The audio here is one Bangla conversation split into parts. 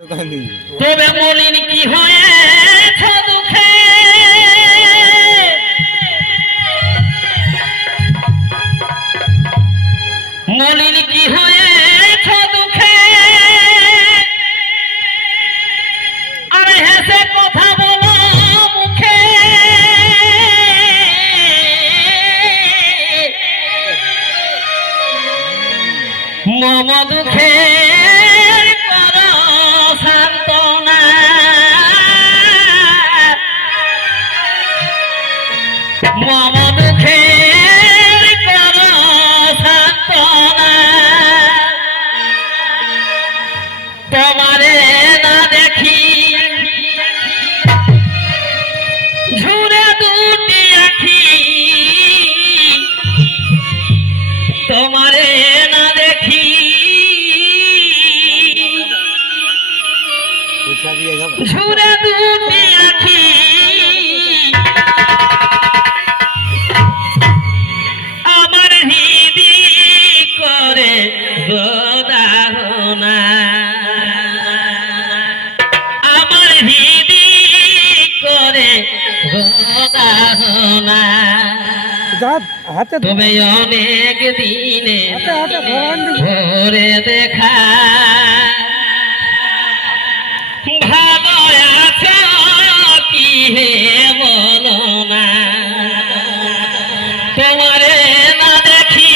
তবে মলিন কি হয়েছ দুঃখে মলিন কি হয়েছ দুঃখে আরে হেসে কথা বলো মুখে মম দুঃখে মম দুঃখের করো সান্ত্বনা তোমারে না দেখি ঝুরে দুটি আখি তোমারে না দেখি ঝুরে দুটি আখি আমার হিদি করে তবে অনেক দিনে ভোরে দেখা ভালো আছো কি হে বলো না তোমারে না দেখি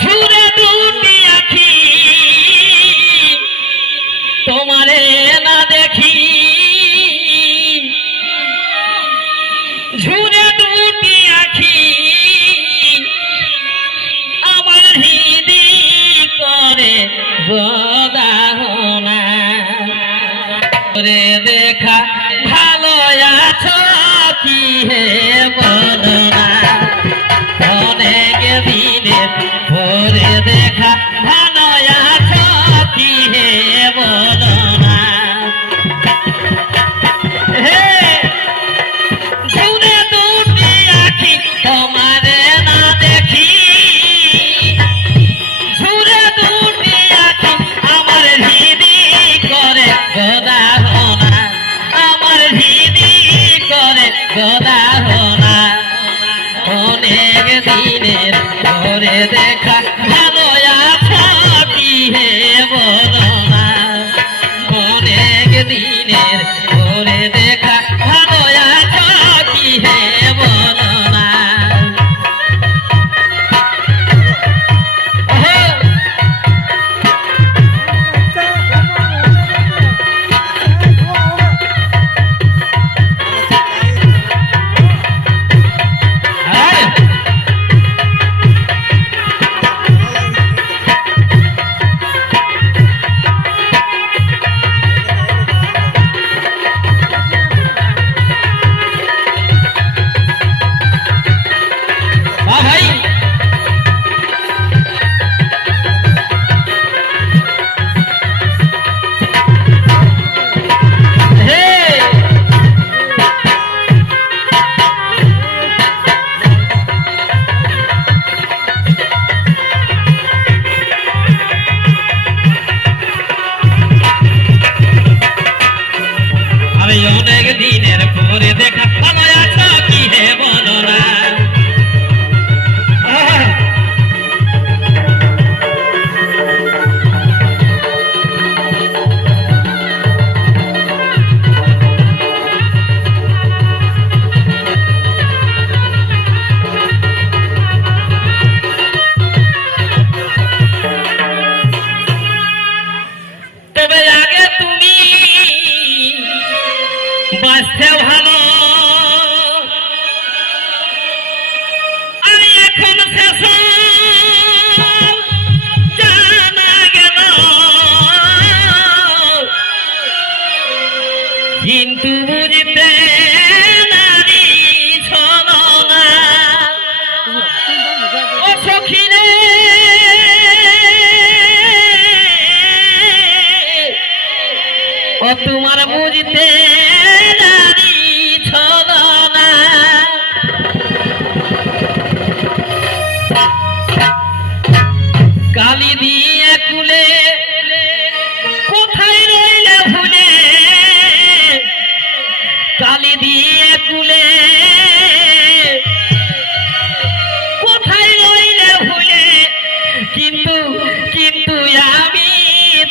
ঝুরে দুটি আখি তোমারে না দেখি ঝুরে দুটি আখি আমার হৃদি করে বদাহনা করে দেখা ভালো আছো কি হে বলো না অনেক দিনে ভোরে দেখা ভালো আছো কি হে বলো না হে ঝুরে দুটি আখি তোমারে না দেখি ঝুরে দুটি আখি আমার হৃদি করে গদাহনা আমার হৃদি করে গদাহনা অনেক দিনের পরে দেখা ভালো আছো কি হে বলো না অনেক দিনের পরে দেখা ভালো আছো কি হে বলো না অনেক দিনের পরে দেখা ভালো আছো কি হে বলো না তবে আগে তুমি বাঁচতে ভালো আর এখন শেষ জানা গেল কিন্তু বুঝতে নারী ছলো না ও সখিরে ও তোমার বুঝতে নারী ছলো না কালি দিয়ে কুলে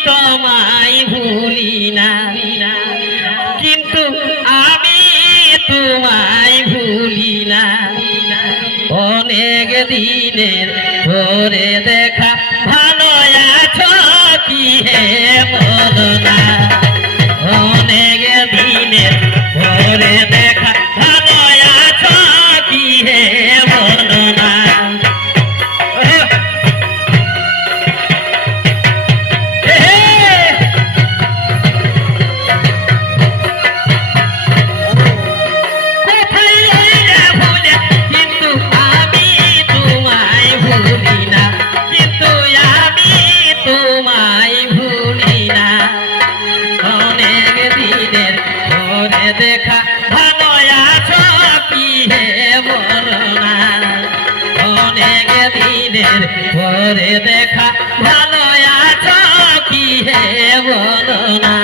তোমায় ভুলি না, কিন্তু আমি তোমায় ভুলি না। অনেক দিনের পরে দেখা ভালো আছো কি হে বলো না। অনেক দিনের পরে দেখা ভালো আছো কি হে বলো না। দেখা ভালো আছো কি হে বলো না। অনেক দিনের পরে দেখা ভালো আছো কি হে বলো না।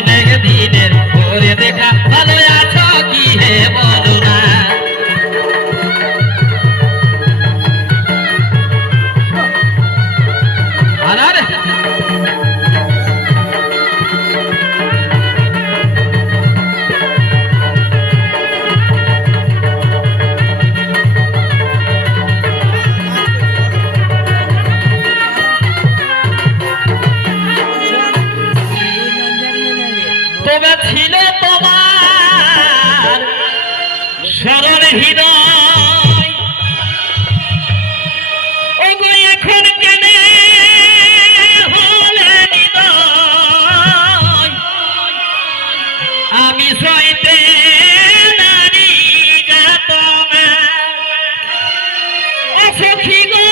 অনেক দিনের পরে দেখা ভালো আছো কি হে বলো না। তবে ছিল তোমার সরল হৃদয়, ওগুলো এখন কেনে হলে হৃদয়। আমি সইতে নারী যাতনা অসখী গো,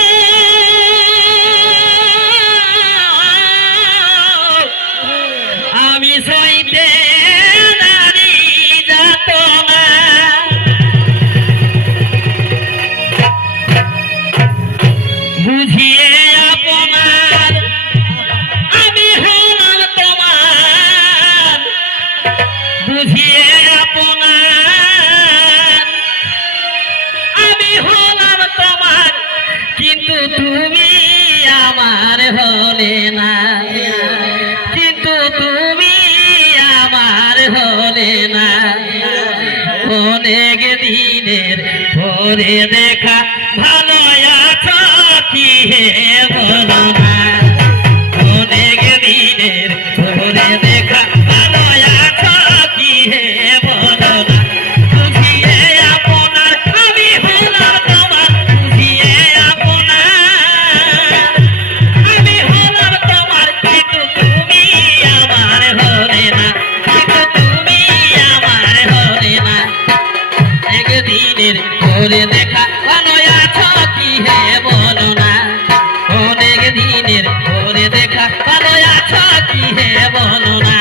আমি সইতে নারী যাতনা। বুঝিয়ে আপনার আমি হলাম তোমার, বুঝিয়ে আপনার আমি হলাম তোমার, কিন্তু তুমি আমার হলে না, কিন্তু তুমি আমার হলে না। অনেক দিনের পরে দেখা ভালো আছো কি হে বলো না। অনেক দিনের পরে দেখা ভালো আছো কি হে বলো না। বুঝিয়ে আপনার আমি হলাম তোমার, বুঝিয়ে আপনার আমি হলাম তোমার, কিন্তু তুমি আমার হলে না, কিন্তু তুমি আমার হলে না। একদিনের পরে দেখা ভালো আছো কি হে বলো না। অনেক দিনের পরে দেখা ভালো আছো কি হে বলো না।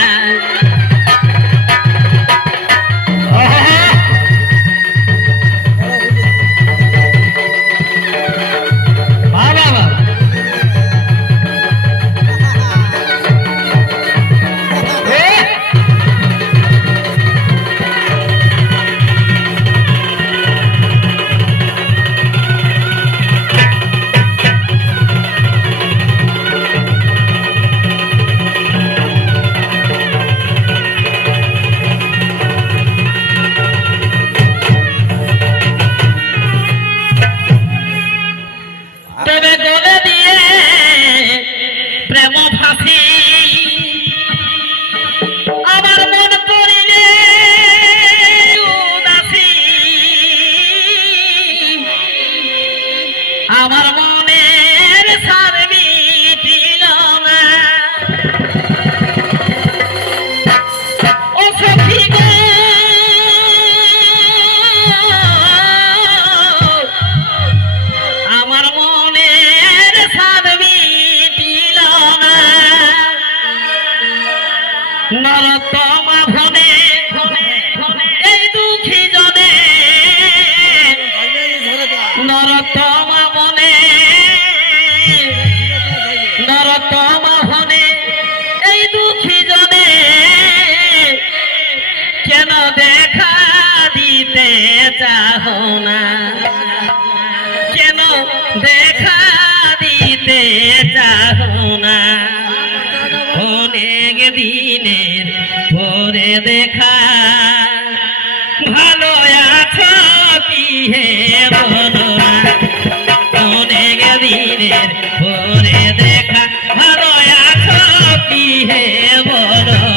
নরতমা ভনে এই দুঃখী জনে নরতমা মনে নরতমা ভনে এই দুঃখী জনে কেন দেখা দিতে চাও না কেন দেখা দিতে চাও না অনেক দিনের পরে দেখা ভালো আছো কি হে বলো না অনেক দিনের পরে দেখা ভালো আছো কি হে বলো